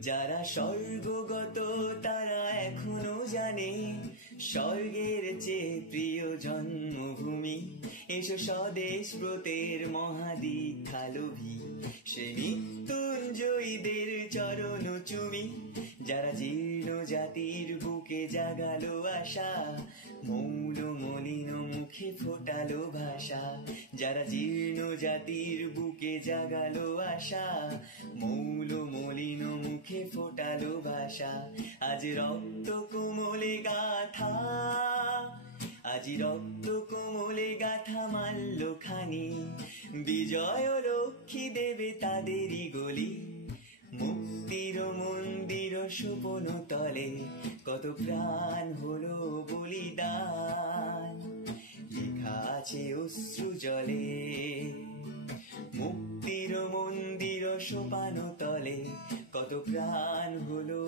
যারা স্বর্গগত তারা এখনো জানে স্বর্গের চেয়ে প্রিয় জন্মভূমি। এসো স্বদেশ ব্রতের মহাদীক্ষা লোভী, সে মৃত্যুঞ্জয়ীদের চরণ চুমি। যারা জীর্ণ জাতির বুকে জাগালো আশা, মৌল মলিন মুখে ফোটালো ভাষা। যারা জীর্ণ জাতির বুকে জাগালো আশা, মৌল মলিন মুখে ফোটালো ভাষা। আজ রক্ত কোমলে গাথা, আজি রক্ত কোমলে গাথা মাল্য খানি, বিজয় লক্ষ্মী দেবে তাদেরই গলি। মুক্তির মন্দির সোপন তলে কত প্রাণ হলো বলিদান, লেখা আছে অশ্রু জলে। মুক্তির মন্দির সোপান তলে কত প্রাণ হলো